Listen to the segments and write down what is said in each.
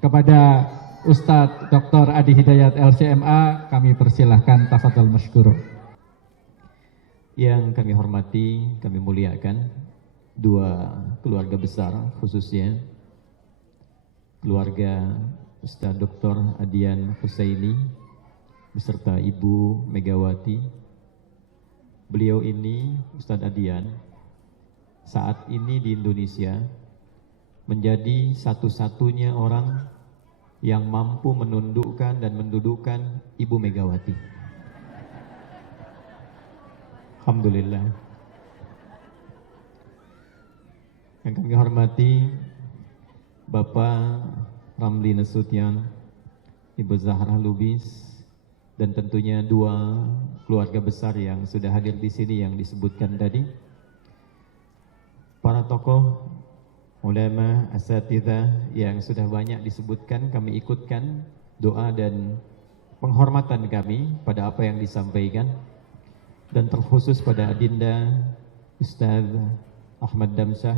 Kepada Ustadz Dr. Adi Hidayat LCMA, kami persilahkan tafadhol masykur. Yang kami hormati, kami muliakan dua keluarga besar, khususnya keluarga Ustadz Dr. Adian Husaini beserta Ibu Megawati. Beliau ini, Ustadz Adian, saat ini di Indonesia menjadi satu-satunya orang yang mampu menundukkan dan mendudukkan Ibu Megawati. Alhamdulillah. Yang kami hormati Bapak Ramli Nasution, Ibu Zahra Lubis, dan tentunya dua keluarga besar yang sudah hadir di sini yang disebutkan tadi. Para tokoh, ulama, asatidzah yang sudah banyak disebutkan, kami ikutkan doa dan penghormatan kami pada apa yang disampaikan, dan terkhusus pada Adinda Ustaz Ahmad Damsyah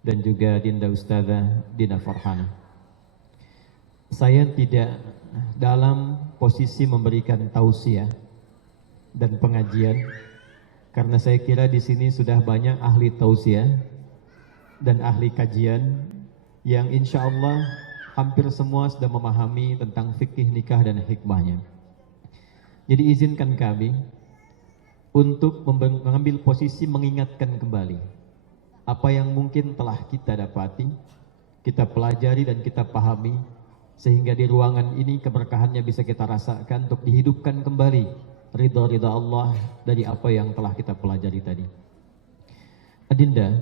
dan juga Adinda Ustazah Dina Farhana. Saya tidak dalam posisi memberikan tausiah dan pengajian, karena saya kira di sini sudah banyak ahli tausiah dan ahli kajian yang insya Allah hampir semua sudah memahami tentang fikih nikah dan hikmahnya. Jadi izinkan kami untuk mengambil posisi mengingatkan kembali apa yang mungkin telah kita dapati, kita pelajari dan kita pahami, sehingga di ruangan ini keberkahannya bisa kita rasakan untuk dihidupkan kembali ridha Allah dari apa yang telah kita pelajari tadi. Adinda,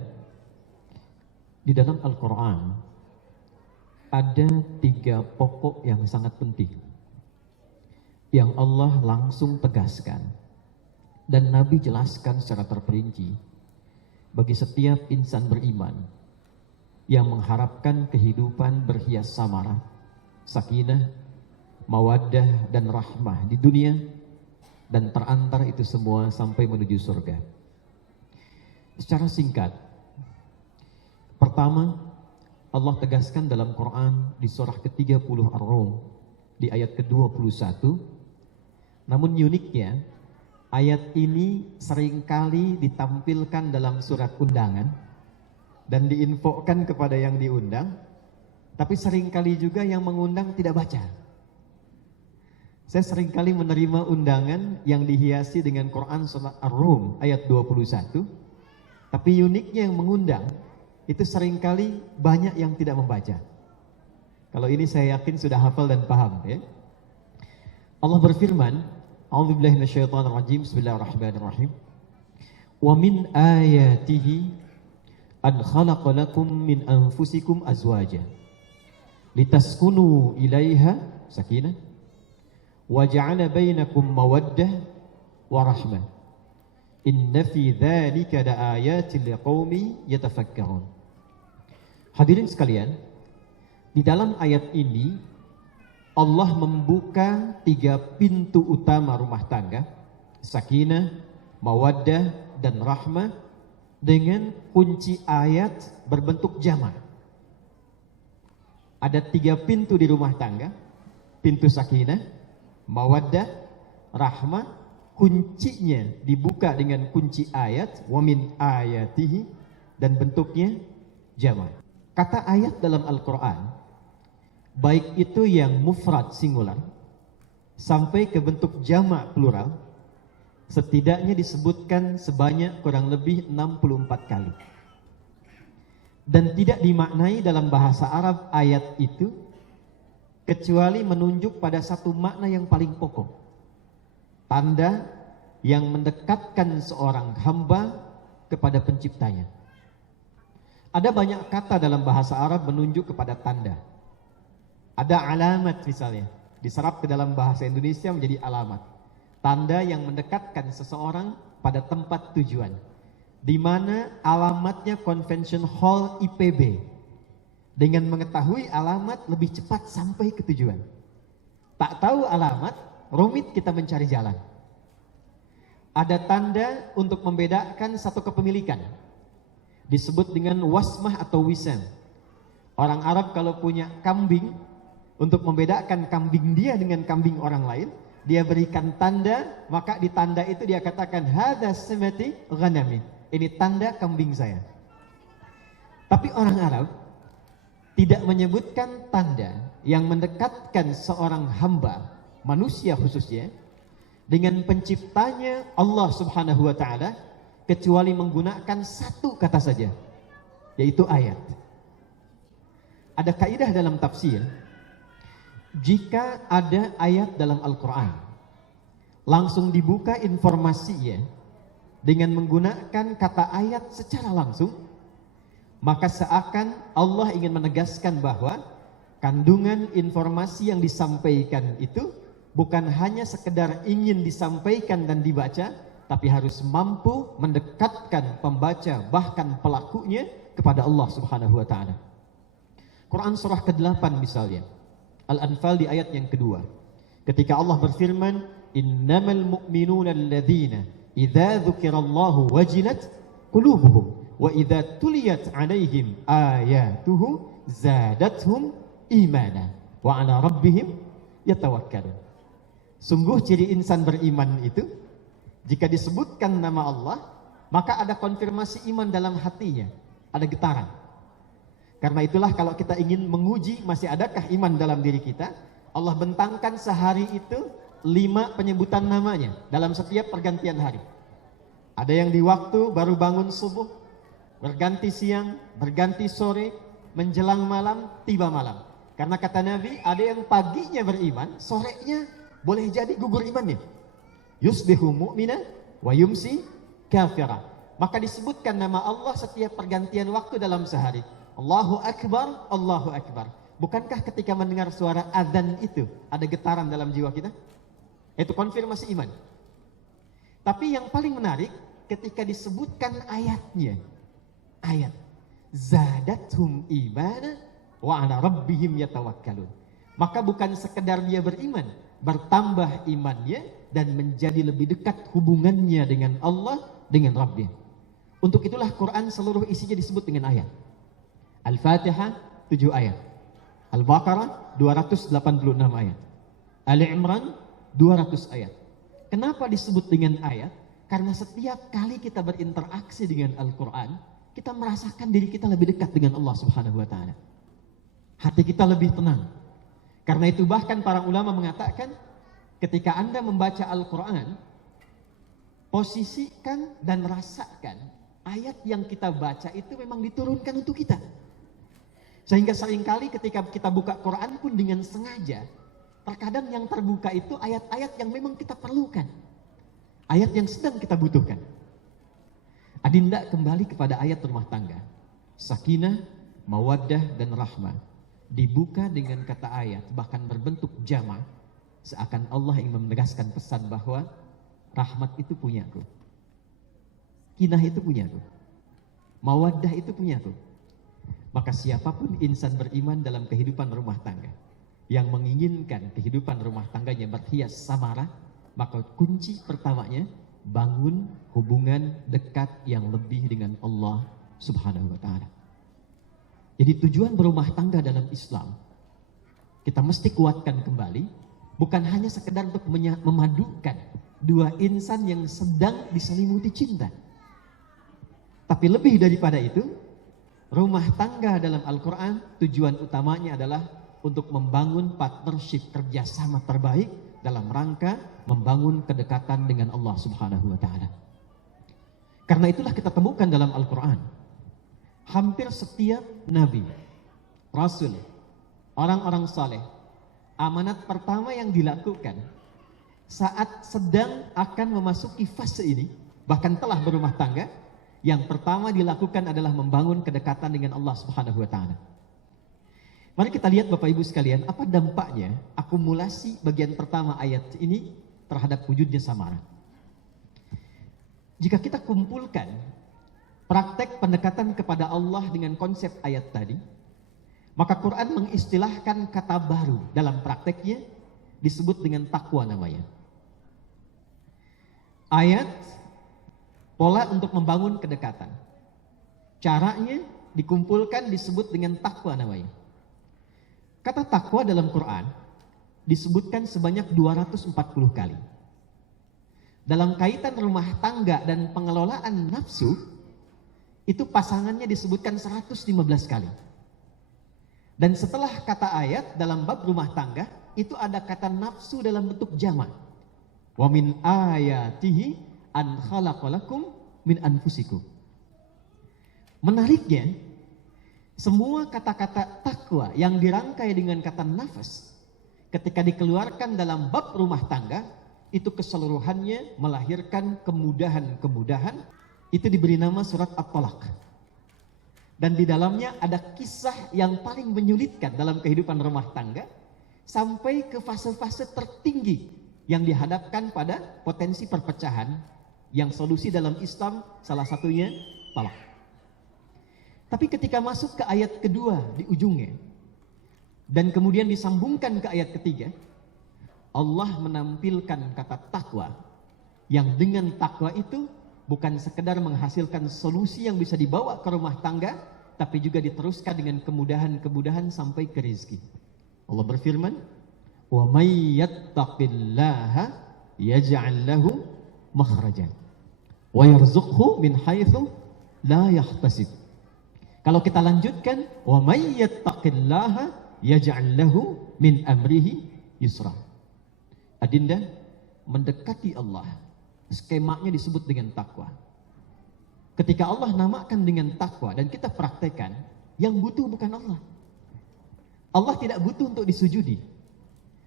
di dalam Al-Quran ada 3 pokok yang sangat penting yang Allah langsung tegaskan dan Nabi jelaskan secara terperinci bagi setiap insan beriman yang mengharapkan kehidupan berhias samarah, sakinah, mawaddah dan rahmah di dunia dan terantar itu semua sampai menuju surga. Secara singkat, pertama, Allah tegaskan dalam Quran di surah ke-30 Ar-Rum di ayat ke-21. Namun uniknya, ayat ini seringkali ditampilkan dalam surat undangan dan diinfokan kepada yang diundang, tapi seringkali juga yang mengundang tidak baca. Saya seringkali menerima undangan yang dihiasi dengan Quran surat Ar-Rum ayat 21, tapi uniknya yang mengundang itu seringkali banyak yang tidak membaca. Kalau ini saya yakin sudah hafal dan paham ya. Allah berfirman, A'udzubillahi minasyaitonirrajim, bismillahirrahmanirrahim. Wa min ayatihi an khalaqa lakum min anfusikum azwaja litaskunu ilaiha sakinah wa ja'ala bainakum mawaddah wa rahmah. Inna fi dzalika laayatin liqaumin yatafakkarun. Hadirin sekalian, di dalam ayat ini Allah membuka 3 pintu utama rumah tangga, sakinah, mawaddah dan rahmah, dengan kunci ayat berbentuk jamak. Ada 3 pintu di rumah tangga, pintu sakinah, mawaddah, rahmah, kuncinya dibuka dengan kunci ayat, wa min ayatihi, dan bentuknya jamak. Kata ayat dalam Al-Quran, baik itu yang mufrad singular sampai ke bentuk jamak plural, setidaknya disebutkan sebanyak kurang lebih 64 kali. Dan tidak dimaknai dalam bahasa Arab ayat itu kecuali menunjuk pada satu makna yang paling pokok, tanda yang mendekatkan seorang hamba kepada penciptanya. Ada banyak kata dalam bahasa Arab menunjuk kepada tanda. Ada alamat misalnya, diserap ke dalam bahasa Indonesia menjadi alamat. Tanda yang mendekatkan seseorang pada tempat tujuan. Di mana alamatnya convention hall IPB. Dengan mengetahui alamat lebih cepat sampai ke tujuan. Tak tahu alamat, rumit kita mencari jalan. Ada tanda untuk membedakan satu kepemilikan. Disebut dengan wasmah atau wisam. Orang Arab kalau punya kambing, untuk membedakan kambing dia dengan kambing orang lain, dia berikan tanda, maka di tanda itu dia katakan hadza samati ghanami. Ini tanda kambing saya. Tapi orang Arab tidak menyebutkan tanda yang mendekatkan seorang hamba, manusia khususnya, dengan penciptanya Allah Subhanahu wa taala, kecuali menggunakan satu kata saja, yaitu ayat. Ada kaidah dalam tafsir, jika ada ayat dalam Al-Quran, langsung dibuka informasinya dengan menggunakan kata ayat secara langsung, maka seakan Allah ingin menegaskan bahwa kandungan informasi yang disampaikan itu bukan hanya sekedar ingin disampaikan dan dibaca, tapi harus mampu mendekatkan pembaca bahkan pelakunya kepada Allah Subhanahu wa taala. Quran surah ke-8 misalnya, Al-Anfal di ayat yang kedua, ketika Allah berfirman, innamal mu'minuna alladzina idza dzukirallahu wajilat qulubuhum wa idza tuliyat alaihim ayatuhu zadatuhum imana wa ala rabbihim yatawakkalun. Sungguh ciri insan beriman itu, jika disebutkan nama Allah, maka ada konfirmasi iman dalam hatinya, ada getaran. Karena itulah kalau kita ingin menguji masih adakah iman dalam diri kita, Allah bentangkan sehari itu 5 penyebutan namanya dalam setiap pergantian hari. Ada yang di waktu baru bangun subuh, berganti siang, berganti sore, menjelang malam, tiba malam. Karena kata Nabi, ada yang paginya beriman, sorenya boleh jadi gugur imannya. Yusbihu mu'mina wa yumsi kafira. Maka disebutkan nama Allah setiap pergantian waktu dalam sehari. Allahu Akbar, Allahu Akbar. Bukankah ketika mendengar suara azan itu ada getaran dalam jiwa kita? Itu konfirmasi iman. Tapi yang paling menarik ketika disebutkan ayatnya. Ayat zadathum imana wa ala rabbihim yatawakkalun. Maka bukan sekedar dia beriman, bertambah imannya dan menjadi lebih dekat hubungannya dengan Allah, dengan Rabbnya. Untuk itulah Quran seluruh isinya disebut dengan ayat. Al-Fatihah 7 ayat, Al-Baqarah 286 ayat, Ali Imran 200 ayat. Kenapa disebut dengan ayat? Karena setiap kali kita berinteraksi dengan Al-Quran, kita merasakan diri kita lebih dekat dengan Allah Subhanahu wa taala. Hati kita lebih tenang. Karena itu bahkan para ulama mengatakan, ketika Anda membaca Al-Quran, posisikan dan rasakan ayat yang kita baca itu memang diturunkan untuk kita. Sehingga seringkali ketika kita buka Quran pun dengan sengaja, terkadang yang terbuka itu ayat-ayat yang memang kita perlukan. Ayat yang sedang kita butuhkan. Adinda kembali kepada ayat rumah tangga. Sakinah, mawaddah, dan rahmah. Dibuka dengan kata ayat, bahkan berbentuk jama'. Seakan Allah ingin menegaskan pesan bahwa rahmat itu punyaku. Kinah itu punyaku. Mawaddah itu punyaku. Maka siapapun insan beriman dalam kehidupan rumah tangga yang menginginkan kehidupan rumah tangganya berhias samara, maka kunci pertamanya bangun hubungan dekat yang lebih dengan Allah Subhanahu wa taala. Jadi tujuan berumah tangga dalam Islam kita mesti kuatkan kembali, bukan hanya sekedar untuk memadukan dua insan yang sedang diselimuti cinta. Tapi lebih daripada itu, rumah tangga dalam Al-Quran tujuan utamanya adalah untuk membangun partnership kerjasama terbaik dalam rangka membangun kedekatan dengan Allah Subhanahu wa taala. Karena itulah kita temukan dalam Al-Quran, hampir setiap nabi, rasul, orang-orang saleh, amanat pertama yang dilakukan saat sedang akan memasuki fase ini, bahkan telah berumah tangga, yang pertama dilakukan adalah membangun kedekatan dengan Allah Subhanahu wa taala. Mari kita lihat Bapak Ibu sekalian, apa dampaknya akumulasi bagian pertama ayat ini terhadap wujudnya samara. Jika kita kumpulkan praktek pendekatan kepada Allah dengan konsep ayat tadi, maka Quran mengistilahkan kata baru dalam prakteknya, disebut dengan takwa namanya. Ayat, pola untuk membangun kedekatan. Caranya dikumpulkan disebut dengan takwa namanya. Kata takwa dalam Quran disebutkan sebanyak 240 kali. Dalam kaitan rumah tangga dan pengelolaan nafsu, itu pasangannya disebutkan 115 kali. Dan setelah kata ayat dalam bab rumah tangga, itu ada kata nafsu dalam bentuk jamak. Wa min ayatihi an khalaqalakum min anfusikum. Menariknya, semua kata-kata takwa yang dirangkai dengan kata nafas, ketika dikeluarkan dalam bab rumah tangga, itu keseluruhannya melahirkan kemudahan-kemudahan. Itu diberi nama surat At-Talaq. Dan di dalamnya ada kisah yang paling menyulitkan dalam kehidupan rumah tangga, sampai ke fase-fase tertinggi yang dihadapkan pada potensi perpecahan, yang solusi dalam Islam salah satunya talak. Tapi ketika masuk ke ayat kedua di ujungnya, dan kemudian disambungkan ke ayat ketiga, Allah menampilkan kata takwa, yang dengan takwa itu bukan sekedar menghasilkan solusi yang bisa dibawa ke rumah tangga, tapi juga diteruskan dengan kemudahan-kemudahan sampai ke rezeki. Allah berfirman, "Wa may yattaqillaha yaj'al lahu makhrajan wa yarzuqhu min haitsu la yahtasib." Kalau kita lanjutkan, "Wa may yattaqillaha yaj'al lahu min amrihi yusra." Adinda, mendekati Allah skemanya disebut dengan takwa. Ketika Allah namakan dengan takwa dan kita praktekkan, yang butuh bukan Allah. Allah tidak butuh untuk disujudi.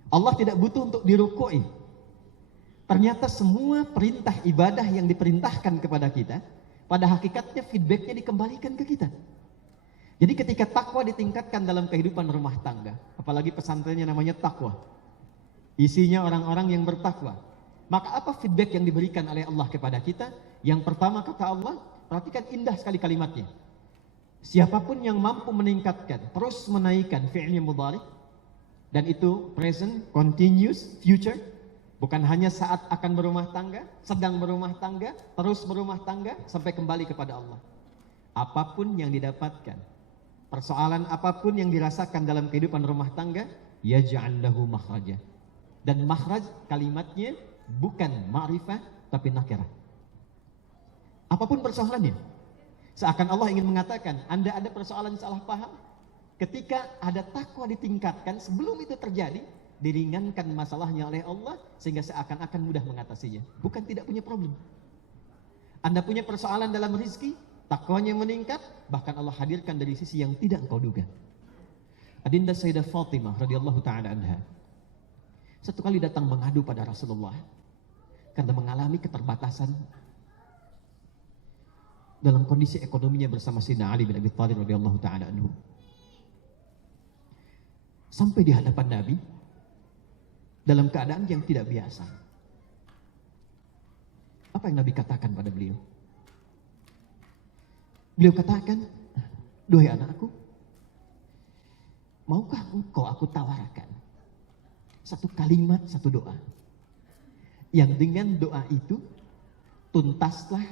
Allah tidak butuh untuk dirukui. Ternyata semua perintah ibadah yang diperintahkan kepada kita, pada hakikatnya feedbacknya dikembalikan ke kita. Jadi ketika takwa ditingkatkan dalam kehidupan rumah tangga, apalagi pesantrennya namanya takwa, isinya orang-orang yang bertakwa, maka apa feedback yang diberikan oleh Allah kepada kita? Yang pertama kata Allah, perhatikan indah sekali kalimatnya. Siapapun yang mampu meningkatkan, terus menaikkan fi'il mudhari, dan itu present, continuous, future, bukan hanya saat akan berumah tangga, sedang berumah tangga, terus berumah tangga, sampai kembali kepada Allah. Apapun yang didapatkan, persoalan apapun yang dirasakan dalam kehidupan rumah tangga, yaj'al lahu makhraja. Dan makhraj kalimatnya bukan ma'rifah tapi nakirah. Apapun persoalannya, seakan Allah ingin mengatakan, Anda ada persoalan salah paham, ketika ada takwa ditingkatkan, sebelum itu terjadi, diringankan masalahnya oleh Allah, sehingga seakan-akan mudah mengatasinya. Bukan tidak punya problem. Anda punya persoalan dalam rezeki, takwanya meningkat, bahkan Allah hadirkan dari sisi yang tidak engkau duga. Adinda Sayyidah Fatimah radhiyallahu ta'ala anha, satu kali datang mengadu pada Rasulullah karena mengalami keterbatasan dalam kondisi ekonominya bersama Sayyidina Ali bin Abi Thalib radhiyallahu ta'ala anhu. Sampai di hadapan Nabi dalam keadaan yang tidak biasa. Apa yang Nabi katakan pada beliau? Beliau katakan, "Duhai anakku, maukah engkau aku tawarkan satu kalimat, satu doa, yang dengan doa itu tuntaslah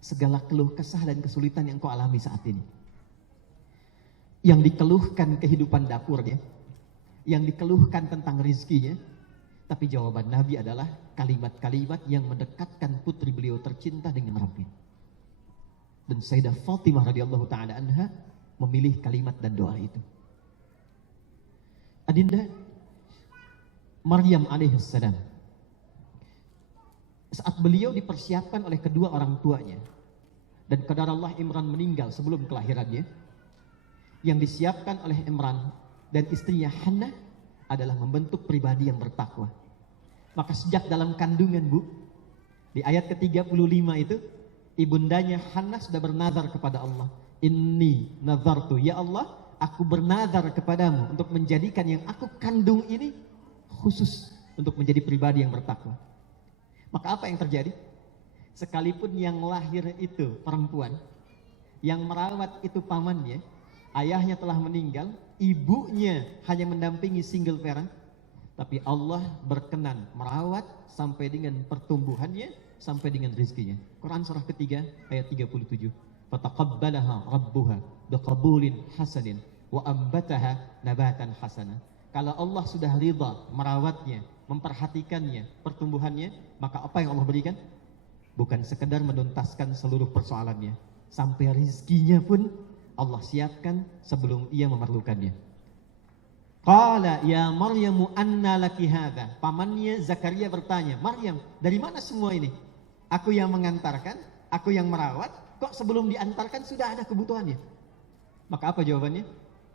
segala keluh kesah dan kesulitan yang kau alami saat ini. Yang dikeluhkan kehidupan dapurnya, yang dikeluhkan tentang rizkinya, tapi jawaban Nabi adalah kalimat-kalimat yang mendekatkan putri beliau tercinta dengan Rabbnya." Dan Sayyidah Fatimah radhiyallahu ta'ala anha memilih kalimat dan doa itu. Adinda, Maryam alaihissalam, saat beliau dipersiapkan oleh kedua orang tuanya, dan qadarullah Imran meninggal sebelum kelahirannya, yang disiapkan oleh Imran dan istrinya Hannah adalah membentuk pribadi yang bertakwa. Maka sejak dalam kandungan, Bu, di ayat ke-35 itu, ibundanya Hannah sudah bernazar kepada Allah, "Inni nazartu, ya Allah, aku bernazar kepadamu untuk menjadikan yang aku kandung ini khusus untuk menjadi pribadi yang bertakwa." Maka apa yang terjadi? Sekalipun yang lahir itu perempuan, yang merawat itu pamannya, ayahnya telah meninggal, ibunya hanya mendampingi single parent, tapi Allah berkenan merawat sampai dengan pertumbuhannya, sampai dengan rezekinya. Quran surah ketiga ayat 37. fataqabbalaha rabbuha biqabulin hasanin wa ambataha nabatan hasana. Kalau Allah sudah ridha merawatnya, memperhatikannya, pertumbuhannya, maka apa yang Allah berikan? Bukan sekedar menuntaskan seluruh persoalannya, sampai rizkinya pun Allah siapkan sebelum ia memerlukannya. Qala ya Maryamu anna laki hadza. Pamannya Zakaria bertanya, "Maryam, dari mana semua ini? Aku yang mengantarkan, aku yang merawat, kok sebelum diantarkan sudah ada kebutuhannya?" Maka apa jawabannya?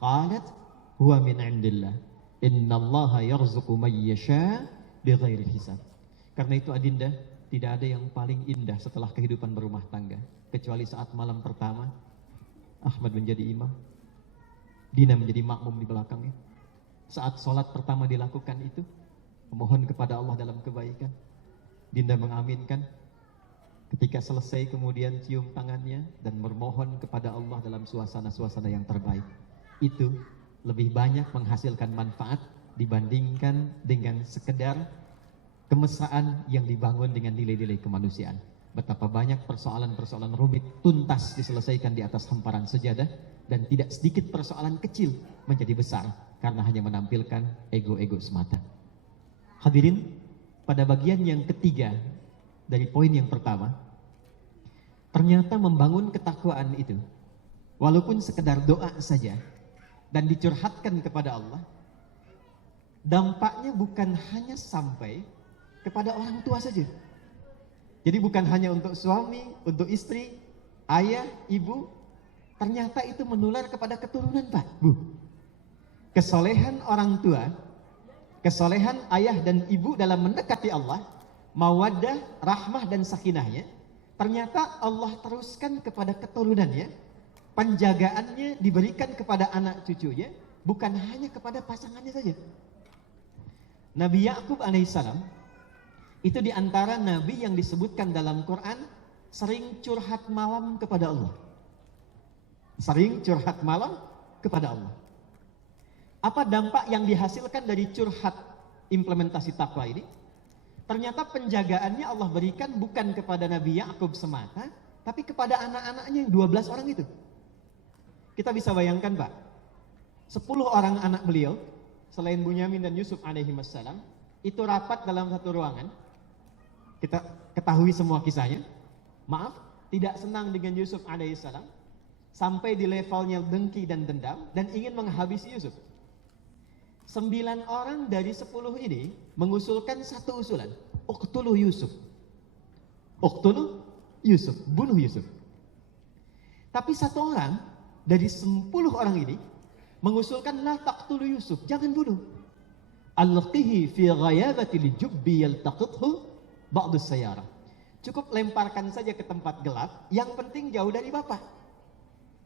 Qalat huwa min indillah. Innallaha yarzuqu may yasha bighairi hisab. Karena itu adinda, tidak ada yang paling indah setelah kehidupan berumah tangga kecuali saat malam pertama Ahmad menjadi imam, Dina menjadi makmum di belakangnya. Saat sholat pertama dilakukan itu, memohon kepada Allah dalam kebaikan. Dinda mengaminkan. Ketika selesai kemudian cium tangannya dan bermohon kepada Allah dalam suasana-suasana yang terbaik. Itu lebih banyak menghasilkan manfaat dibandingkan dengan sekedar kemesraan yang dibangun dengan nilai-nilai kemanusiaan. Betapa banyak persoalan-persoalan rumit tuntas diselesaikan di atas hamparan sejadah, dan tidak sedikit persoalan kecil menjadi besar karena hanya menampilkan ego-ego semata. Hadirin, pada bagian yang ketiga dari poin yang pertama, ternyata membangun ketakwaan itu, walaupun sekedar doa saja dan dicurhatkan kepada Allah, dampaknya bukan hanya sampai kepada orang tua saja. Jadi bukan hanya untuk suami, untuk istri, ayah, ibu, ternyata itu menular kepada keturunan, Pak, Bu. Kesolehan orang tua, kesolehan ayah dan ibu dalam mendekati Allah, mawaddah, rahmah dan sakinahnya, ternyata Allah teruskan kepada keturunannya, penjagaannya diberikan kepada anak cucunya, bukan hanya kepada pasangannya saja. Nabi Yakub alaihissalam itu diantara nabi yang disebutkan dalam Quran sering curhat malam kepada Allah. Sering curhat malam kepada Allah. Apa dampak yang dihasilkan dari curhat implementasi takwa ini? Ternyata penjagaannya Allah berikan bukan kepada Nabi Yakub semata, tapi kepada anak-anaknya yang 12 orang itu. Kita bisa bayangkan, Pak, 10 orang anak beliau, selain Bunyamin dan Yusuf alaihi wassalam, itu rapat dalam satu ruangan. Kita ketahui semua kisahnya. Maaf, tidak senang dengan Yusuf alaihi salam, sampai di levelnya dengki dan dendam, dan ingin menghabisi Yusuf. 9 orang dari 10 ini mengusulkan satu usulan, uqtulu Yusuf. Uqtulu Yusuf, bunuh Yusuf. Tapi satu orang dari 10 orang ini mengusulkan la taqtulu Yusuf, jangan bunuh. Alqihi fi ghayabatil jubbi yaltaqithu ba'dus sayyarah. Cukup lemparkan saja ke tempat gelap, yang penting jauh dari bapak.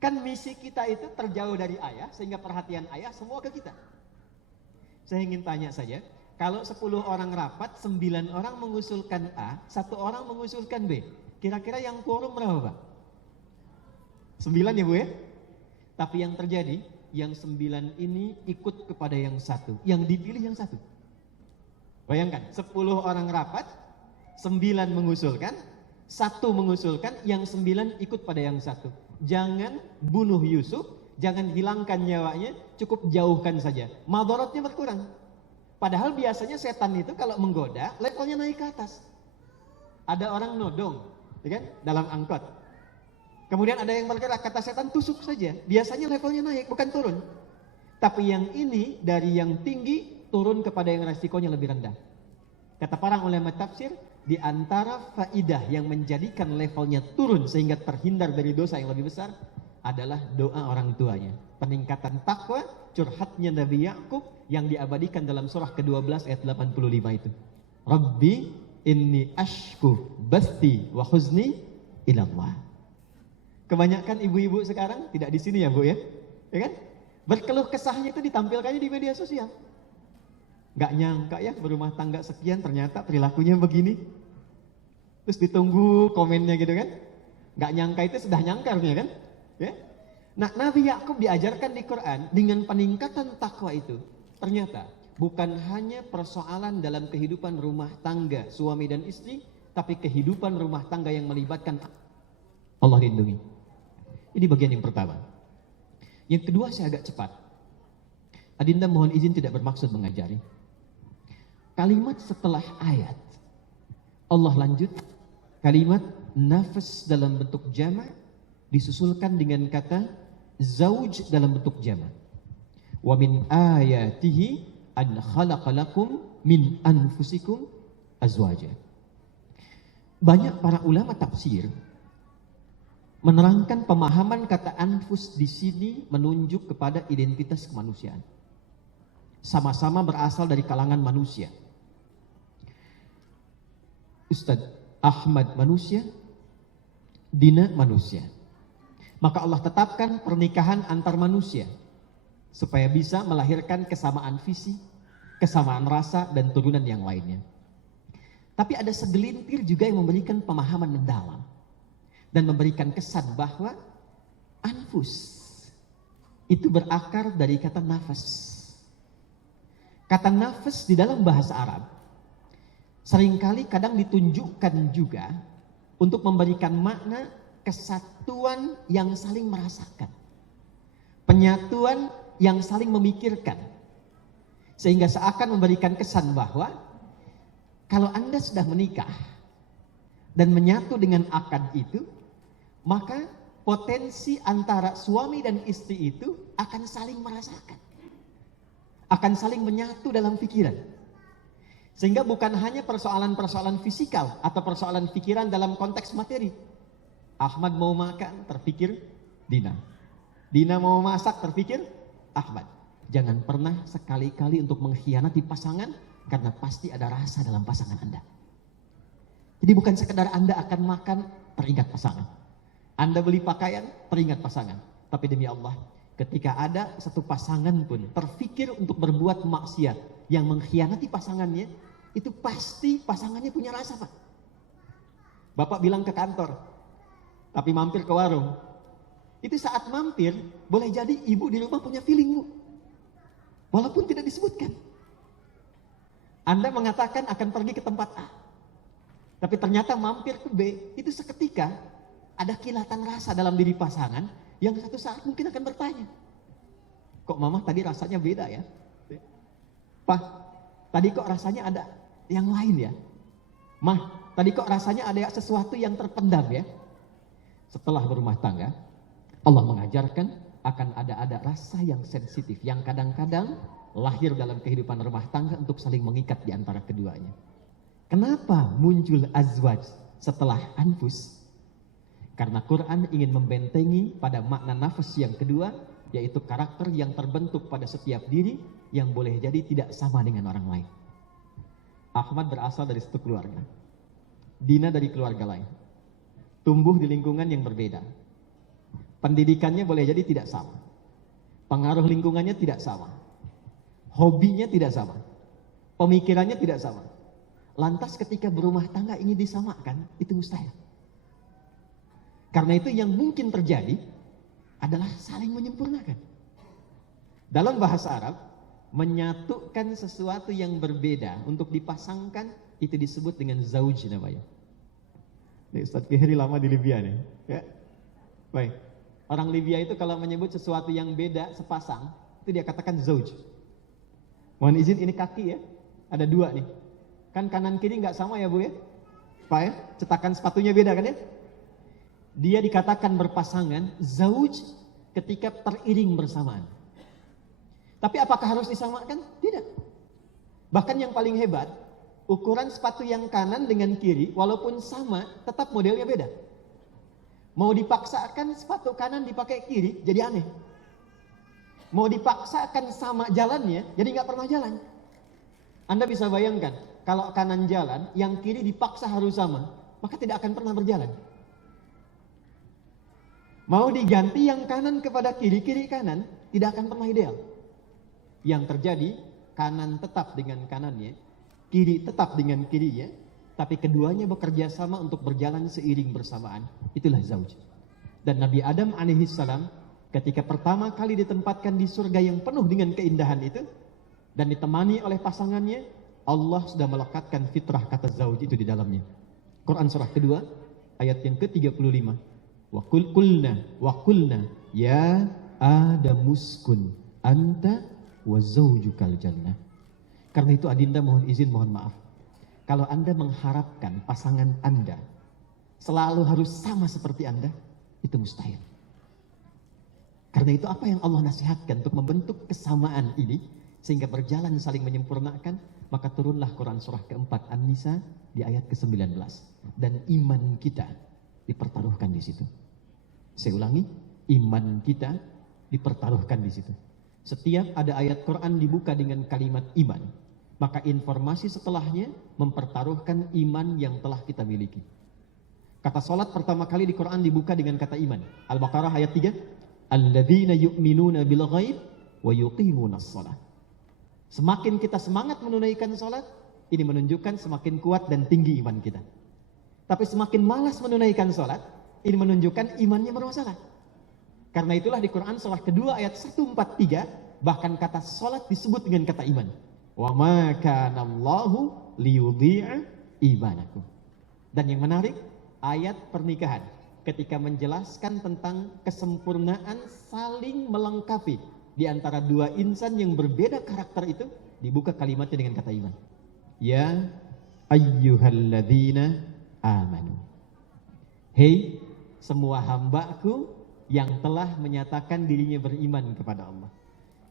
Kan misi kita itu terjauh dari ayah, sehingga perhatian ayah semua ke kita. Saya ingin tanya saja, kalau 10 orang rapat, 9 orang mengusulkan A, 1 orang mengusulkan B, kira-kira yang quorum berapa, Pak? 9 ya, Bu ya? Tapi yang terjadi, yang 9 ini ikut kepada yang 1, yang dipilih yang 1. Bayangkan, 10 orang rapat, 9 mengusulkan, 1 mengusulkan, yang 9 ikut pada yang 1. Jangan bunuh Yusuf, jangan hilangkan nyawanya, cukup jauhkan saja. Madaratnya berkurang. Padahal biasanya setan itu kalau menggoda, levelnya naik ke atas. Ada orang nodong, ya kan, dalam angkot. Kemudian ada yang bergerak, kata setan tusuk saja. Biasanya levelnya naik, bukan turun. Tapi yang ini dari yang tinggi turun kepada yang resikonya lebih rendah. Kata para ulama tafsir, di antara faidah yang menjadikan levelnya turun sehingga terhindar dari dosa yang lebih besar adalah doa orang tuanya. Peningkatan takwa, curhatnya Nabi Yakub yang diabadikan dalam surah ke-12 ayat 85 itu. Rabbi inni ashku basti wa huzni ilallah. Kebanyakan ibu-ibu sekarang tidak di sini ya, Bu ya. Ya kan? Berkeluh kesahnya itu ditampilkannya di media sosial. Gak nyangka ya berumah tangga sekian ternyata perilakunya begini. Terus ditunggu komennya gitu kan. Gak nyangka itu sudah nyangkarnya kan. Ya? Nah, Nabi Yakub diajarkan di Quran dengan peningkatan takwa itu. Ternyata bukan hanya persoalan dalam kehidupan rumah tangga suami dan istri, tapi kehidupan rumah tangga yang melibatkan Allah lindungi. Ini bagian yang pertama. Yang kedua saya agak cepat. Adinda mohon izin tidak bermaksud mengajari. Kalimat setelah ayat, Allah lanjut, kalimat nafas dalam bentuk jama' disusulkan dengan kata zauj dalam bentuk jama'. Wa min ayatihi an khalaqalakum min anfusikum azwaja. Banyak para ulama tafsir menerangkan pemahaman kata anfus di sini menunjuk kepada identitas kemanusiaan. Sama-sama berasal dari kalangan manusia. Ustadz Ahmad manusia, Dina manusia. Maka Allah tetapkan pernikahan antar manusia supaya bisa melahirkan kesamaan visi, kesamaan rasa, dan turunan yang lainnya. Tapi ada segelintir juga yang memberikan pemahaman mendalam dan memberikan kesan bahwa anfus itu berakar dari kata nafas. Kata nafas di dalam bahasa Arab seringkali kadang ditunjukkan juga untuk memberikan makna kesatuan yang saling merasakan, penyatuan yang saling memikirkan, sehingga seakan memberikan kesan bahwa kalau Anda sudah menikah dan menyatu dengan akad itu, maka potensi antara suami dan istri itu akan saling merasakan, akan saling menyatu dalam pikiran. Sehingga bukan hanya persoalan-persoalan fisikal atau persoalan pikiran dalam konteks materi. Ahmad mau makan, terpikir Dina. Dina mau masak, terpikir Ahmad. Jangan pernah sekali-kali untuk mengkhianati pasangan, karena pasti ada rasa dalam pasangan Anda. Jadi bukan sekedar Anda akan makan, teringat pasangan. Anda beli pakaian, teringat pasangan. Tapi demi Allah, ketika ada satu pasangan pun terpikir untuk berbuat maksiat yang mengkhianati pasangannya, itu pasti pasangannya punya rasa, Pak. Bapak bilang ke kantor, tapi mampir ke warung. Itu saat mampir, boleh jadi ibu di rumah punya feeling, Bu. Walaupun tidak disebutkan. Anda mengatakan akan pergi ke tempat A, tapi ternyata mampir ke B, itu seketika ada kilatan rasa dalam diri pasangan yang satu saat mungkin akan bertanya, kok mama tadi rasanya beda ya? Pak, tadi kok rasanya ada yang lain ya? Mah, tadi kok rasanya ada sesuatu yang terpendam ya? Setelah berumah tangga, Allah mengajarkan akan ada rasa yang sensitif yang kadang-kadang lahir dalam kehidupan rumah tangga untuk saling mengikat di antara keduanya. Kenapa muncul azwaj setelah anfus? Karena Quran ingin membentengi pada makna nafas yang kedua, yaitu karakter yang terbentuk pada setiap diri yang boleh jadi tidak sama dengan orang lain. Ahmad berasal dari satu keluarga, Dina dari keluarga lain, tumbuh di lingkungan yang berbeda. Pendidikannya boleh jadi tidak sama, pengaruh lingkungannya tidak sama, hobinya tidak sama, pemikirannya tidak sama. Lantas ketika berumah tangga ingin disamakan, itu mustahil. Karena itu yang mungkin terjadi adalah saling menyempurnakan. Dalam bahasa Arab, menyatukan sesuatu yang berbeda untuk dipasangkan itu disebut dengan zauj namanya. Nih, Ustadz Kihri lama di Libya nih. Ya. Baik. Orang Libya itu kalau menyebut sesuatu yang beda sepasang, itu dia katakan zauj. Mohon izin, ini kaki ya. Ada dua nih. Kan kanan kiri nggak sama ya Bu ya? Pak ya? Cetakan sepatunya beda kan ya? Dia dikatakan berpasangan zauj ketika teriring bersamaan. Tapi apakah harus disamakan? Tidak. Bahkan yang paling hebat, ukuran sepatu yang kanan dengan kiri walaupun sama, tetap modelnya beda. Mau dipaksakan sepatu kanan dipakai kiri, jadi aneh. Mau dipaksakan sama jalannya, jadi nggak pernah jalan. Anda bisa bayangkan, kalau kanan jalan, yang kiri dipaksa harus sama, maka tidak akan pernah berjalan. Mau diganti yang kanan kepada kiri, kiri kanan, tidak akan pernah ideal. Yang terjadi, kanan tetap dengan kanannya, kiri tetap dengan kirinya, tapi keduanya bekerja sama untuk berjalan seiring bersamaan. Itulah zauj. Dan Nabi Adam alaihissalam ketika pertama kali ditempatkan di surga yang penuh dengan keindahan itu, dan ditemani oleh pasangannya, Allah sudah melekatkan fitrah kata zauj itu di dalamnya. Quran surah kedua, ayat yang ke-35. Wa qulna ya Adam uskun anta wa zawjukal jannah. Karena itu adinda mohon izin, mohon maaf. Kalau Anda mengharapkan pasangan Anda selalu harus sama seperti Anda, itu mustahil. Karena itu apa yang Allah nasihatkan untuk membentuk kesamaan ini sehingga berjalan saling menyempurnakan, maka turunlah Quran surah keempat An-Nisa di ayat ke-19. Dan iman kita dipertaruhkan di situ. Saya ulangi, iman kita dipertaruhkan di situ. Setiap ada ayat Quran dibuka dengan kalimat iman, maka informasi setelahnya mempertaruhkan iman yang telah kita miliki. Kata salat pertama kali di Quran dibuka dengan kata iman. Al-Baqarah ayat 3, alladzina yu'minuna bil ghaib wa yuqimunas shalah. Semakin kita semangat menunaikan salat, ini menunjukkan semakin kuat dan tinggi iman kita. Tapi semakin malas menunaikan salat, ini menunjukkan imannya bermasalah. Karena itulah di Quran surah kedua ayat 143, bahkan kata salat disebut dengan kata iman. Wa ma kana Allahu liyudhi'a imanakum. Dan yang menarik, ayat pernikahan ketika menjelaskan tentang kesempurnaan saling melengkapi di antara dua insan yang berbeda karakter itu, dibuka kalimatnya dengan kata iman. Ya ayyuhalladzina amanu. Hei semua hambaku yang telah menyatakan dirinya beriman kepada Allah.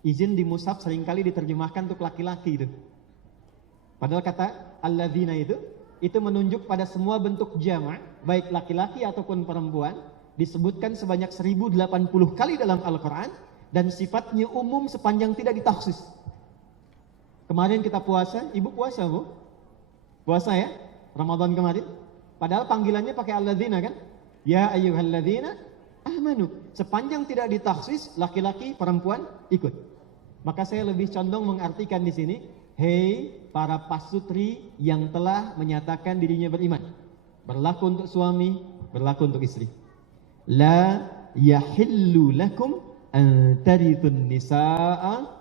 Izin di mushaf seringkali diterjemahkan untuk laki-laki itu. Padahal kata alladzina itu menunjuk pada semua bentuk jama', baik laki-laki ataupun perempuan, disebutkan sebanyak 1080 kali dalam Al-Quran, dan sifatnya umum sepanjang tidak ditaksis. Kemarin kita puasa, ibu puasa bu? Puasa ya? Ramadan kemarin. Padahal panggilannya pakai alladzina kan? Ya ayyuhalladzina amanu. Sepanjang tidak ditaksis, laki-laki, perempuan ikut. Maka saya lebih condong mengartikan di sini, hei para pasutri yang telah menyatakan dirinya beriman. Berlaku untuk suami, berlaku untuk istri. La yahillu lakum an tarithun nisaa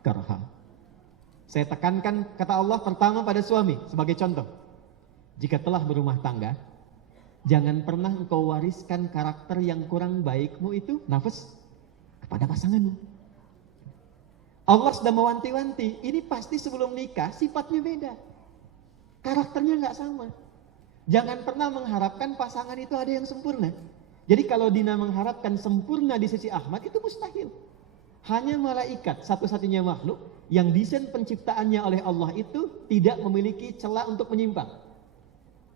karha. Saya tekankan kata Allah pertama pada suami sebagai contoh. Jika telah berumah tangga, jangan pernah engkau wariskan karakter yang kurang baikmu itu, nafas, kepada pasanganmu. Allah sudah mewanti-wanti, ini pasti sebelum nikah sifatnya beda. Karakternya nggak sama. Jangan pernah mengharapkan pasangan itu ada yang sempurna. Jadi kalau Dina mengharapkan sempurna di sisi Ahmad, itu mustahil. Hanya malaikat satu-satunya makhluk yang desain penciptaannya oleh Allah itu tidak memiliki celah untuk menyimpang.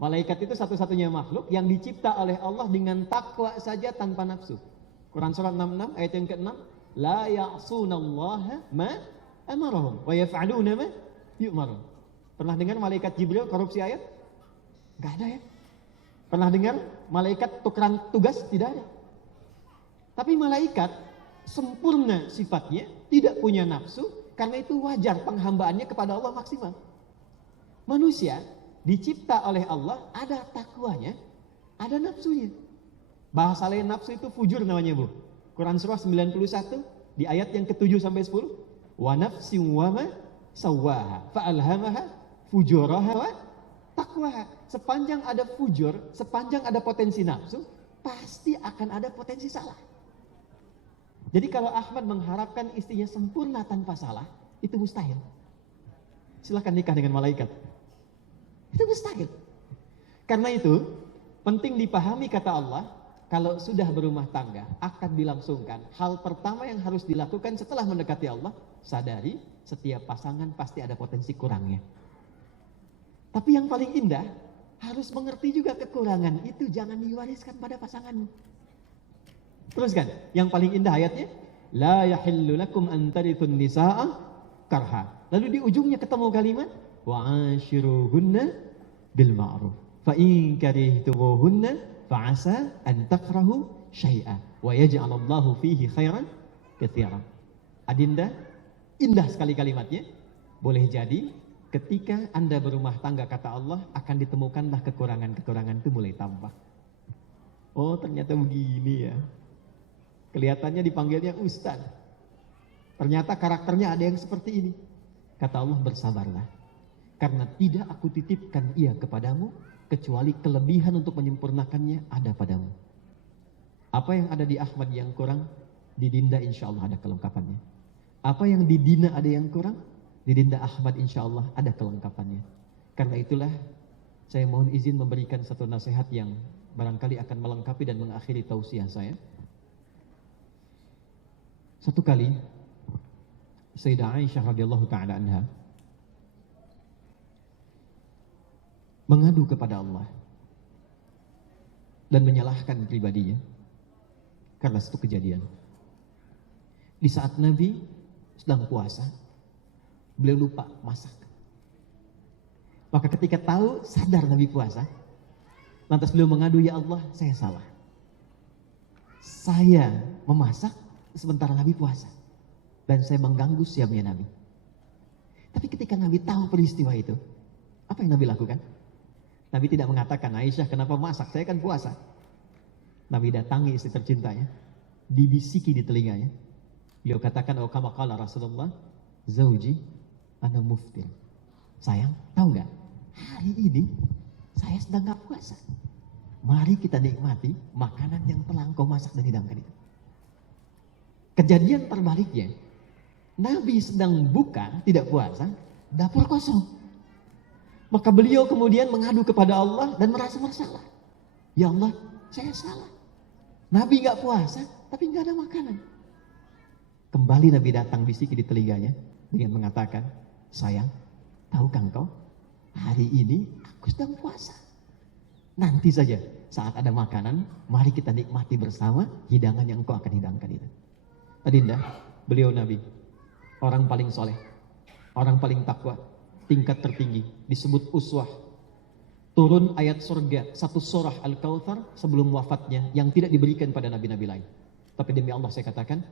Malaikat itu satu-satunya makhluk yang dicipta oleh Allah dengan takwa saja tanpa nafsu. Quran surah 66 ayat yang ke-6, la ya'sunallaha ma amarahum wa yaf'aluna ma yu'marun. Pernah dengar malaikat Jibril korupsi ayat? Enggak ada ya. Pernah dengar malaikat tukeran tugas? Tidak ada. Tapi malaikat sempurna sifatnya, tidak punya nafsu, karena itu wajar penghambaannya kepada Allah maksimal. Manusia dicipta oleh Allah, ada takwanya, ada nafsunya. Bahasa lain nafsu itu fujur namanya bu. Quran surah 91 di ayat yang ke-7 sampai 10. Wa nafsin wa ma sawwaha fa'alhamaha fujuraha wa taqwaha. Sepanjang ada fujur, sepanjang ada potensi nafsu, pasti akan ada potensi salah. Jadi kalau Ahmad mengharapkan istrinya sempurna tanpa salah, itu mustahil. Silahkan nikah dengan malaikat. Itu mustahil. Karena itu penting dipahami kata Allah, kalau sudah berumah tangga akan dilangsungkan. Hal pertama yang harus dilakukan setelah mendekati Allah, sadari setiap pasangan pasti ada potensi kurangnya. Tapi yang paling indah, harus mengerti juga kekurangan itu jangan diwariskan pada pasanganmu. Teruskan, yang paling indah ayatnya, la yahillu lakum an tarithun nisaa karha. Lalu di ujungnya ketemu kalimat wa ashiruhunna bil ma'ruf. Fa in karihtumuhunna fa asa an takrahu syai'a wa yaj'alallahu fihi khairan katsiran. Adinda, indah sekali kalimatnya. Boleh jadi ketika Anda berumah tangga kata Allah akan ditemukanlah kekurangan-kekurangan itu mulai tampak. Oh, ternyata begini ya. Kelihatannya dipanggilnya ustaz. Ternyata karakternya ada yang seperti ini. Kata Allah, bersabarlah. Karena tidak aku titipkan ia kepadamu, kecuali kelebihan untuk menyempurnakannya ada padamu. Apa yang ada di Ahmad yang kurang, di Dinda insya Allah ada kelengkapannya. Apa yang di Dina ada yang kurang, di Dinda Ahmad insya Allah ada kelengkapannya. Karena itulah saya mohon izin memberikan satu nasihat yang barangkali akan melengkapi dan mengakhiri tausiah saya. Satu kali Sayyidah Aisyah radhiyallahu taala anha mengadu kepada Allah dan menyalahkan pribadinya karena satu kejadian. Di saat Nabi sedang puasa, beliau lupa masak. Maka ketika tahu, sadar Nabi puasa, lantas beliau mengadu, ya Allah, saya salah. Saya memasak sementara Nabi puasa. Dan saya mengganggu siamnya Nabi. Tapi ketika Nabi tahu peristiwa itu, apa yang Nabi lakukan? Nabi tidak mengatakan, Aisyah kenapa masak? Saya kan puasa. Nabi datangi istri tercintanya, dibisiki di telinganya. Beliau katakan, oh kama qala Rasulullah, Zauji, ana muftir. Sayang, tahu nggak? Hari ini saya sedang nggak puasa. Mari kita nikmati makanan yang telah engkau masak dan hidangkan itu. Kejadian terbaliknya, Nabi sedang buka, tidak puasa, dapur kosong. Maka beliau kemudian mengadu kepada Allah dan merasa bersalah. Ya Allah, saya salah. Nabi nggak puasa, tapi nggak ada makanan. Kembali Nabi datang bisiki di telinganya dengan mengatakan, sayang, tahukah engkau? Hari ini aku sedang puasa. Nanti saja saat ada makanan, mari kita nikmati bersama hidangan yang engkau akan hidangkan itu. Adinda, beliau Nabi, orang paling soleh, orang paling takwa, tingkat tertinggi, disebut uswah. Turun ayat surga, satu surah Al-Kautsar sebelum wafatnya yang tidak diberikan pada nabi-nabi lain. Tapi demi Allah saya katakan,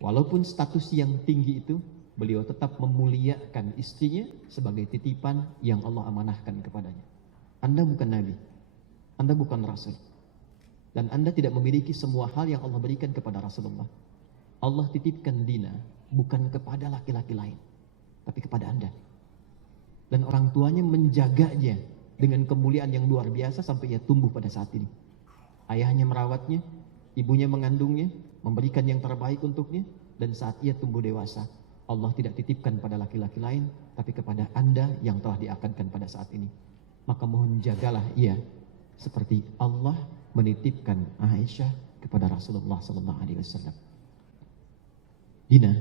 walaupun status yang tinggi itu, beliau tetap memuliakan istrinya sebagai titipan yang Allah amanahkan kepadanya. Anda bukan Nabi, Anda bukan Rasul, dan Anda tidak memiliki semua hal yang Allah berikan kepada Rasulullah. Allah titipkan Dina bukan kepada laki-laki lain, tapi kepada Anda. Dan orang tuanya menjaganya dengan kemuliaan yang luar biasa sampai ia tumbuh pada saat ini. Ayahnya merawatnya, ibunya mengandungnya, memberikan yang terbaik untuknya, dan saat ia tumbuh dewasa, Allah tidak titipkan pada laki-laki lain, tapi kepada Anda yang telah diakankan pada saat ini. Maka mohon jagalah ia seperti Allah menitipkan Aisyah kepada Rasulullah SAW. Dina,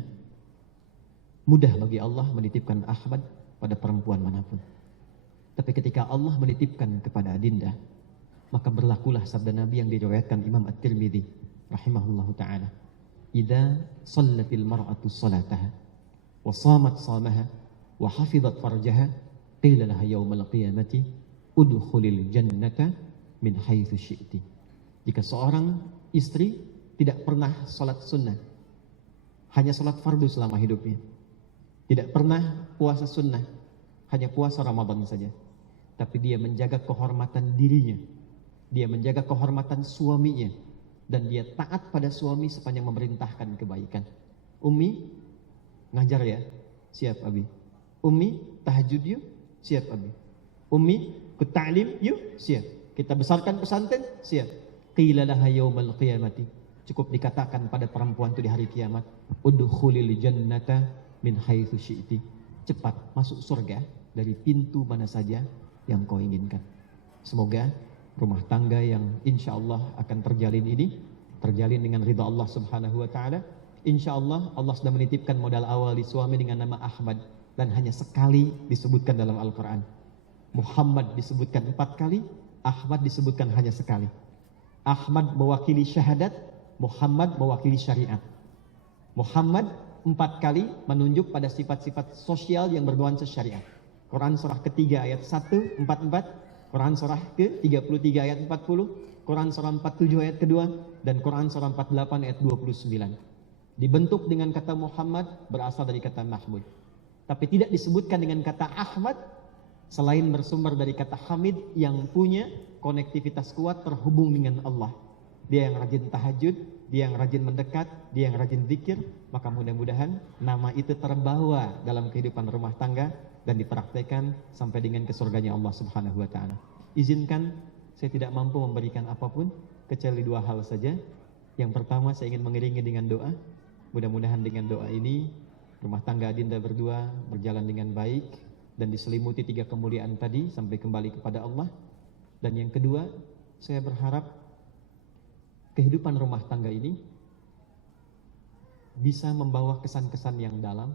mudah bagi Allah menitipkan Ahmad pada perempuan manapun. Tapi ketika Allah menitipkan kepada Dinda, maka berlakulah sabda Nabi yang diriwayatkan Imam At-Tirmidzi rahimahullahu taala. Idza shallatil mar'atu salataha wa shamat shamaha wa hafizat farjaha qila laha yaumal qiyamati udkhulil jannata min haitsu syi'ti. Jika seorang istri tidak pernah salat sunnah, hanya salat fardu selama hidupnya, tidak pernah puasa sunnah, hanya puasa Ramadan saja, tapi dia menjaga kehormatan dirinya, dia menjaga kehormatan suaminya, dan dia taat pada suami sepanjang memerintahkan kebaikan. Umi, ngajar ya? Siap Abi. Umi, tahajud yuk? Siap Abi. Umi, ikut ta'lim yuk? Siap. Kita besarkan pesantren? Siap. Qila laha yaumal qiyamati. Cukup dikatakan pada perempuan itu di hari kiamat, udkhulil jannata min haitsu syi'ti. Cepat masuk surga dari pintu mana saja yang kau inginkan. Semoga rumah tangga yang insya Allah akan terjalin ini terjalin dengan ridha Allah Subhanahu wa taala. Insya Allah Allah sudah menitipkan modal awal di suami dengan nama Ahmad, dan hanya sekali disebutkan dalam Al-Quran. Muhammad disebutkan 4 kali, Ahmad disebutkan hanya sekali. Ahmad mewakili syahadat, Muhammad mewakili syariat. Muhammad 4 kali menunjuk pada sifat-sifat sosial yang bernuansa syariat. Quran surah ketiga ayat 144, Quran surah ke-33 ayat 40, Quran surah 47 ayat kedua, dan Quran surah 48 ayat 29. Dibentuk dengan kata Muhammad berasal dari kata Mahmud. Tapi tidak disebutkan dengan kata Ahmad selain bersumber dari kata Hamid yang punya konektivitas kuat terhubung dengan Allah. Dia yang rajin tahajud, dia yang rajin mendekat, dia yang rajin zikir, maka mudah-mudahan nama itu terbawa dalam kehidupan rumah tangga dan dipraktekkan sampai dengan ke surganya Allah Subhanahu wa taala. Izinkan, saya tidak mampu memberikan apapun kecuali 2 hal saja. Yang pertama saya ingin mengiringi dengan doa. Mudah-mudahan dengan doa ini rumah tangga Adinda berdua berjalan dengan baik dan diselimuti 3 kemuliaan tadi sampai kembali kepada Allah. Dan yang kedua, saya berharap kehidupan rumah tangga ini bisa membawa kesan-kesan yang dalam.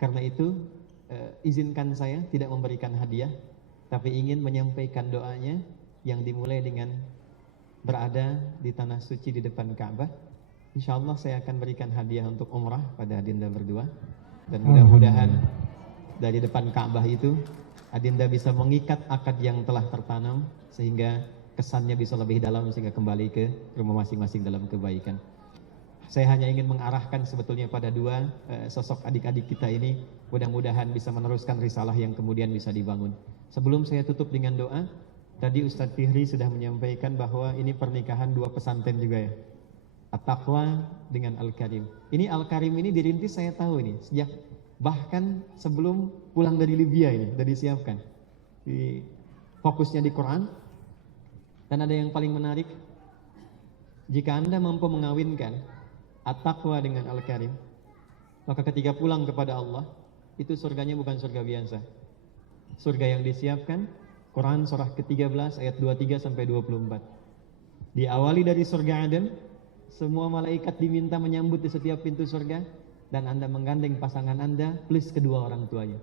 Karena itu izinkan saya tidak memberikan hadiah, tapi ingin menyampaikan doanya yang dimulai dengan berada di tanah suci di depan Ka'bah. Insya Allah saya akan berikan hadiah untuk umrah pada Adinda berdua. Dan mudah-mudahan dari depan Ka'bah itu Adinda bisa mengikat akad yang telah tertanam sehingga kesannya bisa lebih dalam sehingga kembali ke rumah masing-masing dalam kebaikan. Saya hanya ingin mengarahkan sebetulnya pada 2 sosok adik-adik kita ini, mudah-mudahan bisa meneruskan risalah yang kemudian bisa dibangun. Sebelum saya tutup dengan doa, tadi Ustadz Fihri sudah menyampaikan bahwa ini pernikahan 2 pesantren juga ya. At-Taqwa dengan Al-Karim. Ini Al-Karim ini dirintis saya tahu ini sejak bahkan sebelum pulang dari Libya ini sudah disiapkan. Fokusnya di Quran. Dan ada yang paling menarik, jika Anda mampu mengawinkan At-Taqwa dengan Al-Karim, maka ketika pulang kepada Allah, itu surganya bukan surga biasa. Surga yang disiapkan, Quran surah ke-13 ayat 23 sampai 24. Diawali dari surga Aden, semua malaikat diminta menyambut di setiap pintu surga, dan Anda menggandeng pasangan Anda plus kedua orang tuanya.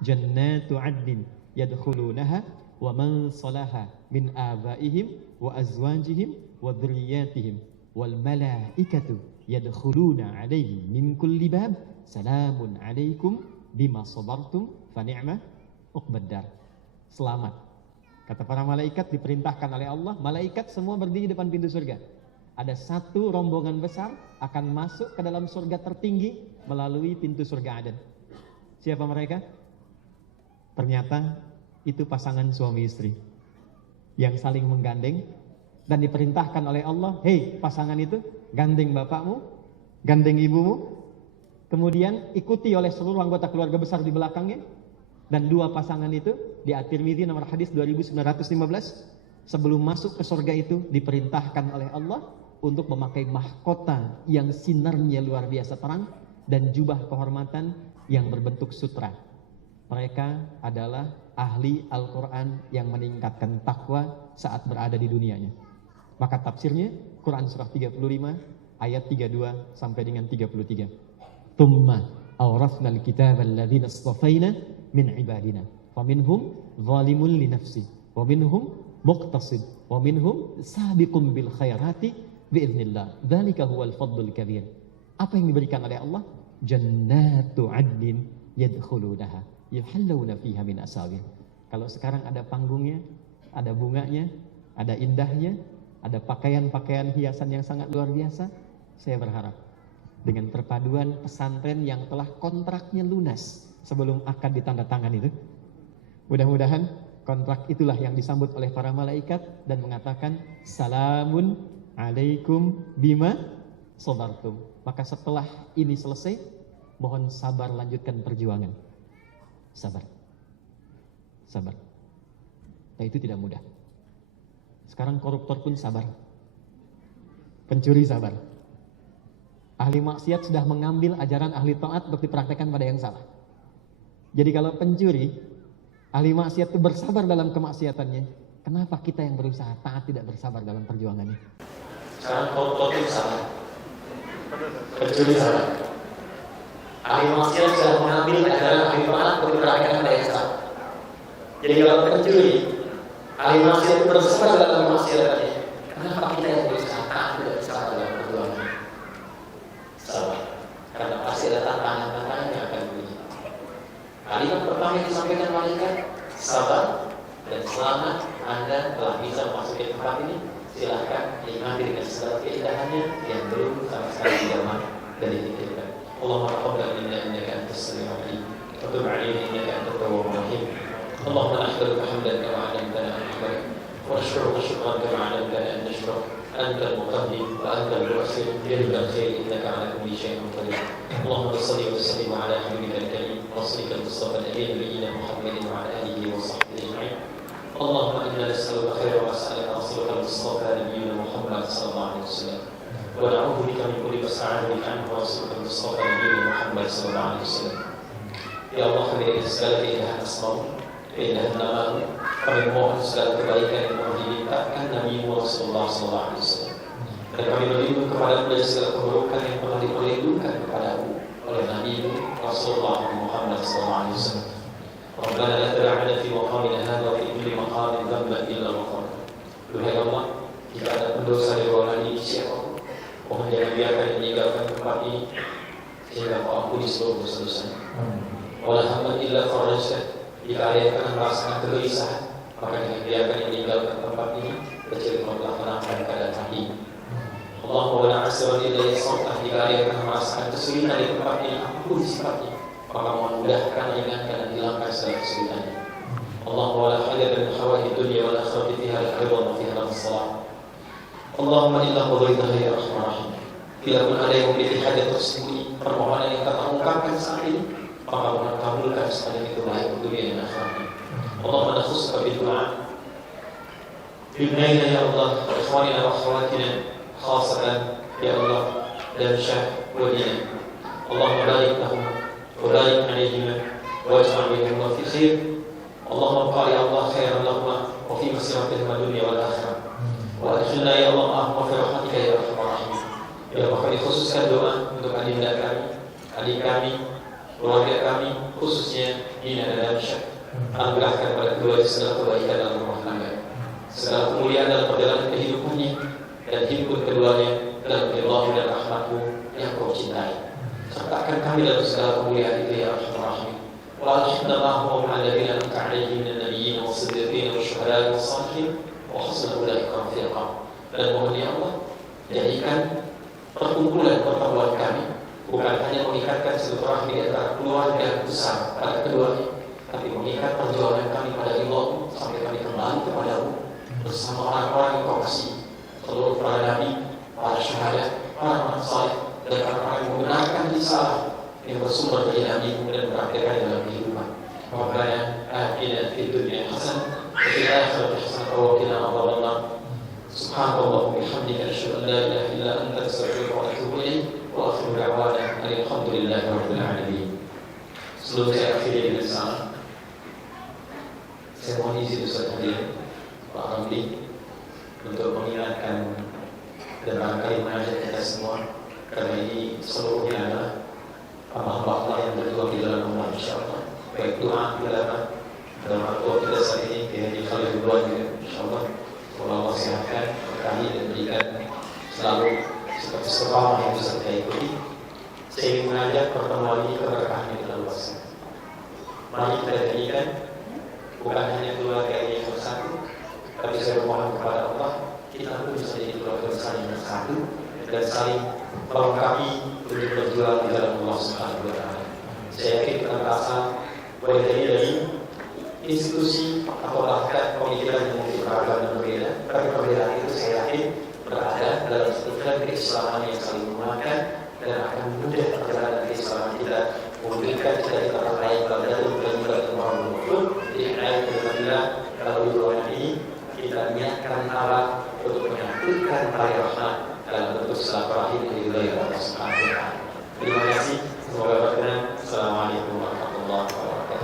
Jannatu adnin yadkhulunaha wa man salaha min abaihim wa azwajihim wa dhurriyyatihim wal malaikatu yadkhuluna alaihim min kulli bab salamun alaikum bima sabartum fa ni'ma uqbaddar. Selamat. Kata para malaikat diperintahkan oleh Allah, malaikat semua berdiri depan pintu surga. Ada 1 rombongan besar akan masuk ke dalam surga tertinggi melalui pintu surga Aden. Siapa mereka? Ternyata itu pasangan suami istri yang saling menggandeng dan diperintahkan oleh Allah, hei pasangan itu, gandeng bapakmu, gandeng ibumu, kemudian ikuti oleh seluruh anggota keluarga besar di belakangnya. Dan 2 pasangan itu di At-Tirmidzi nomor hadis 2915, sebelum masuk ke surga itu diperintahkan oleh Allah untuk memakai mahkota yang sinarnya luar biasa terang dan jubah kehormatan yang berbentuk sutra. Mereka adalah ahli Al-Quran yang meningkatkan takwa saat berada di dunianya. Maka tafsirnya Quran surah 35 ayat 32 sampai dengan 33. Thumma awrafnal kitaba alladhina istafaina min ibadina faminhum zalimun li nafsi wa minhum muqtasid wa minhum sabiqun bil khairati biiznillah. Dzalika huwal fadlul kabir. Apa yang diberikan oleh Allah? Jannatu adnin yadkhulunaha yuhallawna fiha min asawir. Kalau sekarang ada panggungnya, ada bunganya, ada indahnya, ada pakaian-pakaian hiasan yang sangat luar biasa, saya berharap dengan perpaduan pesantren yang telah kontraknya lunas sebelum akad ditandatangan itu, mudah-mudahan kontrak itulah yang disambut oleh para malaikat dan mengatakan salamun alaikum bima sabartum. Maka setelah ini selesai, mohon sabar lanjutkan perjuangan. Sabar. Sabar. Nah, itu tidak mudah. Sekarang koruptor pun sabar. Pencuri sabar. Ahli maksiat sudah mengambil ajaran ahli taat untuk dipraktekkan pada yang salah. Jadi kalau pencuri, ahli maksiat itu bersabar dalam kemaksiatannya, kenapa kita yang berusaha taat tidak bersabar dalam perjuangannya? Sekarang koruptor itu salah, pencuri salah. Ahli maksiat sudah mengambil ajaran ahli taat untuk dipraktekkan pada yang salah. Jadi kalau pencuri, ahli maksiat itu bersabar dalam kemaksiatannya, kenapa kita yang berusaha taat tidak bersabar dalam perjuangannya? Sabar, karena pasti ada tantangan-tantangan yang akan bunyi. Kalimat pertama yang disampaikan malaikat, sabar dan selamat Anda telah bisa memasuki tempat ini. Silahkan nikmati dengan segala keindahannya yang belum sama sekali dijamah dan dititipkan. Allahumma taqabbal minna innaka antas samiul alim wa tub 'alaina innaka antat tawwabur rahim. Allahumma nahmaduka hamdan kama 'allamtana an nahmad wa nashkuruka shukran kama 'allamtana an nashkur. Anta al-muqaddim wa anta al-mu'akhir biyadika al-khair innaka 'ala kulli shay'in qadir. Allahumma shalli wa sallim 'ala habibika al-karim rasulika al-mustafa al-amin nabiyyina Muhammadin wa 'ala alihi wa sahbihi ajma'in. اللهم إنا نسألك خير ما سألك رسولك المصطفى نبينا محمد صلى الله عليه وسلم ونعوذ بك من كل مسعى بك عنه ورسولك المصطفى نبينا محمد صلى الله عليه وسلم. Ya Allah, kami dari segala keindahan asmamu, keindahan namamu, kami mohon segala kebaikan yang telah dimintakan Nabi Rasulullah SAW. Dan kami berlindung kepadamu dari segala keburukan yang telah diperlindungkan kepadamu oleh Nabi Rasulullah Muhammad SAW. Rabbana la tada'na fi maqamina hadha wa fi kulli maqamin dhanban illa ghafara. Duhai Allah, jika ada pendosa di ruangan ini siapa, mohon jangan biarkan yang meninggalkan tempat ini sehingga kau ampuni seluruh dosa-dosanya. Wala hamman illa farajtah. Jika ada yang akan merasakan kegelisahan, maka jangan biarkan yang meninggalkan tempat ini kecuali kau telah menangkan keadaan hati. Allahumma wala asran illa yasartah. Jika ada yang akan merasakan kesulitan di tempat ini, apapun sifatnya, maka mohon mudahkan, ringankan dan hilangkan segala kesulitannya. Allahumma wala hajar min hawahi dunya wal akhirati fiha al-ridha wa fiha al-salah. Allahumma inna qadaitaha ya arhamar rahim. Bila pun ada yang memiliki hajat tersembunyi, permohonan yang tak terungkapkan saat ini, maka mohon kabulkan sepanjang itu baik dunia dan akhirat. Allahumma nakhusuka bidu'a bibnaina ya Allah, ikhwanina wa akhwatina khasatan ya Allah, dan syah wadina. Allahumma barik lahum wa barik alaihim waj'al bainahuma fi khair. Allahumma qali Allah khairan lahum wa fi masiratil dunya wal akhirah. Wa adkhilna ya Allah ma'ahum fi rahmatika ya arhamar rahimin. Ya Allah, kami khususkan doa untuk adinda kami, adik kami, keluarga kami, khususnya Nina dan Amsyah. Anugerahkan pada keduanya segala kebaikan dalam rumah tangga, segala kemuliaan dalam perjalanan kehidupannya, dan himpun keduanya dalam ridha dan rahmat-Mu yang Kau cintai. Sertakan kami dalam segala kemuliaan itu ya Arhamar Rahimin. Wa alhamdulillah wa ma'aladzina an'amta 'alaihim minan nabiyyin was-siddiqin wasyuhada'i was-shalihin wa hasuna ulaika rafiqa. Dan mohon ya Allah, jadikan perkumpulan pertemuan kami bukan hanya mengikatkan silaturahmi di antara keluarga besar pada keduanya, tapi mengikat perjuangan kami pada Allah sampai kami kembali kepadamu bersama orang-orang yang Kau kasih, seluruh para nabi, para syuhada, para amal saleh, dan orang-orang yang menggunakan risalah yang bersumber dari Nabi dan mempraktikkan dalam kehidupan. Rabbana atina fid dunya hasanah wa fil akhirati hasanah wa qina adzabannar. Subhanallah wa bihamdika asyhadu an la ilaha illa anta astaghfiruka wa atubu ilaik. Wa akhiru da'wana alhamdulillahi rabbil alamin. Sebelum saya akhiri dengan salam, saya mohon izin Ustaz hadir Pak Ramli untuk mengingatkan dan barangkali mengajak kita semua, karena ini seluruhnya adalah hamba-hamba Allah yang berjuang di dalam Allah, insyaallah. Baik doa kita dalam waktu kita saat ini, di Khalil Ridwan juga, insyaallah. Semoga Allah sehatkan, berkahi dan berikan selalu seperti istiqamah yang bisa kita ikuti. Saya ingin mengajak pertemuan ini keberkahan yang telah luas. Mari kita jadikan bukan hanya keluarga ini yang bersatu, tapi saya mohon kepada Allah, kita pun bisa jadi keluarga besar yang bersatu dan saling melengkapi untuk berjuang di dalam Allah Subhanahu wa Ta'ala. Saya yakin kita merasa boleh jadi dari institusi atau bahkan pemikiran yang mungkin beragam dan berbeda, tapi perbedaan itu saya yakin berada dalam satu keislaman yang saling menguatkan dan akan mudah perjalanan keislaman kita memberikan cita-cita terbaik pada jatuh dan juga kemauan untuk diingat dengan kalau di ruangan ini kita niatkan Allah untuk menyatukan tali rahmat dalam bentuk silaturahim di wilayah Allah Subhanahu wa Ta'ala. Terima kasih, semoga berkenan. Assalamualaikum warahmatullahi wabarakatuh.